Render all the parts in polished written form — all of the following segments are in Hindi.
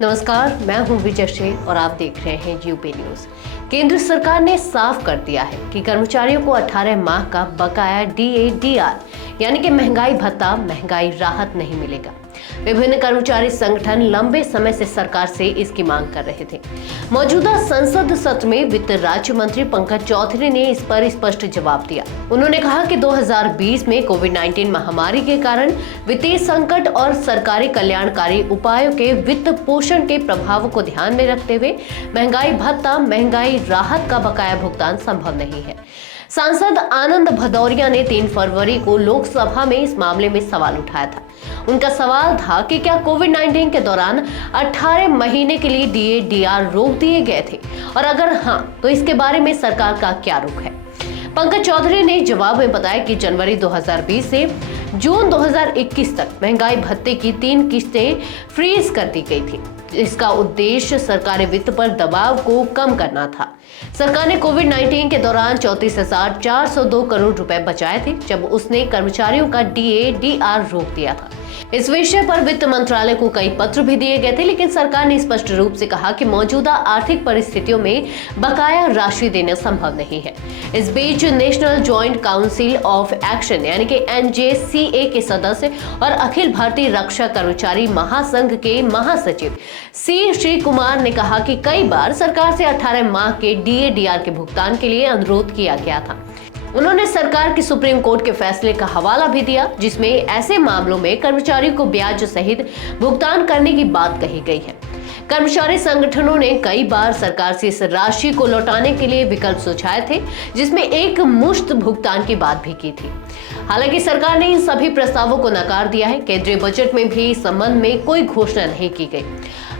नमस्कार, मैं हूं विजय और आप देख रहे हैं यूपी न्यूज। केंद्र सरकार ने साफ कर दिया है कि कर्मचारियों को 18 माह का बकाया DA/DR यानी कि महंगाई भत्ता, महंगाई राहत नहीं मिलेगा। विभिन्न कर्मचारी संगठन लंबे समय से सरकार से इसकी मांग कर रहे थे। मौजूदा संसद सत्र में वित्त राज्य मंत्री पंकज चौधरी ने इस पर स्पष्ट जवाब दिया। उन्होंने कहा कि 2020 में कोविड-19 महामारी के कारण वित्तीय संकट और सरकारी कल्याणकारी उपायों के वित्त पोषण के प्रभाव को ध्यान में रखते हुए महंगाई भत्ता, महंगाई राहत का बकाया भुगतान संभव नहीं है। सांसद आनंद भदौरिया ने 3 फरवरी को लोकसभा में इस मामले में सवाल उठाया था। उनका सवाल था कि क्या कोविड-19 के दौरान 18 महीने के लिए DA/DR रोक दिए गए थे, और अगर हाँ तो इसके बारे में सरकार का क्या रुख है। पंकज चौधरी ने जवाब में बताया कि जनवरी 2020 से जून 2021 तक महंगाई भत्ते की 3 किस्तें फ्रीज कर दी गई थी। इसका उद्देश्य सरकारी वित्त पर दबाव को कम करना था। सरकार ने कोविड-19 के दौरान 34,402 करोड़ रुपए बचाए थे, जब उसने कर्मचारियों का DA/DR रोक दिया था। इस विषय पर वित्त मंत्रालय को कई पत्र भी दिए गए थे, लेकिन सरकार ने स्पष्ट रूप से कहा कि मौजूदा आर्थिक परिस्थितियों में बकाया राशि देना संभव नहीं है। इस बीच national joint council of action यानी कि NJCA के सदस्य और अखिल भारतीय रक्षा कर्मचारी महासंघ के महासचिव C श्री कुमार ने कहा कि कई बार सरकार से 18 माह के DA/DR के भुगतान के लिए अनुरोध किया गया था। उन्होंने सरकार के सुप्रीम कोर्ट के फैसले का हवाला भी दिया, जिसमें ऐसे मामलों में कर्मचारियों को ब्याज सहित भुगतान करने की बात कही गई है। कर्मचारी संगठनों ने कई बार सरकार से इस राशि को लौटाने के लिए विकल्प सुझाए थे, जिसमें एक मुश्त भुगतान की बात भी की थी। हालांकि सरकार ने इन सभी प्रस्तावों को नकार दिया है। केंद्रीय बजट में भी इस संबंध में कोई घोषणा नहीं की गई।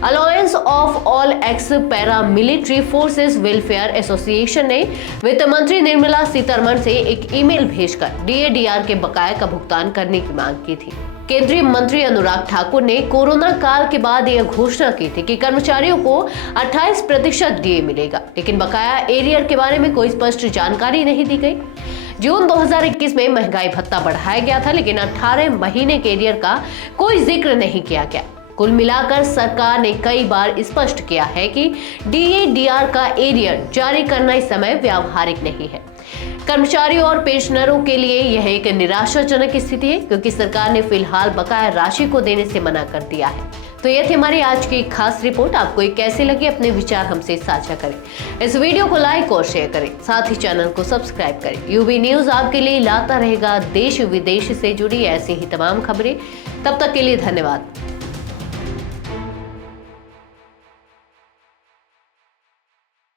Alliance of all x para military forces welfare association ने वित्त मंत्री निर्मला सीतारमण से एक ईमेल भेजकर DA/DR के बकाया का भुगतान करने की मांग की थी। केंद्रीय मंत्री अनुराग ठाकुर ने कोरोना काल के बाद यह घोषणा की थी कि कर्मचारियों को 28% DA मिलेगा, लेकिन बकाया एरियर के बारे में कोई स्पष्ट जानकारी नहीं दी गई। जून 2021 में महंगाई भत्ता बढ़ाया गया था, लेकिन 18 महीने के एरियर का कोई जिक्र नहीं किया गया। कुल मिलाकर सरकार ने कई बार स्पष्ट किया है कि DA/DR का एरियर जारी करना इस समय व्यावहारिक नहीं है। कर्मचारियों और पेंशनरों के लिए यह एक निराशाजनक स्थिति है, क्योंकि सरकार ने फिलहाल बकाया राशि को देने से मना कर दिया है। तो यह थी हमारी आज की खास रिपोर्ट। आपको ये कैसी लगी, अपने विचार हमसे साझा करें। इस वीडियो को लाइक और शेयर करें, साथ ही चैनल को सब्सक्राइब करें। यूबी न्यूज आपके लिए लाता रहेगा देश विदेश से जुड़ी ऐसी ही तमाम खबरें। तब तक के लिए धन्यवाद।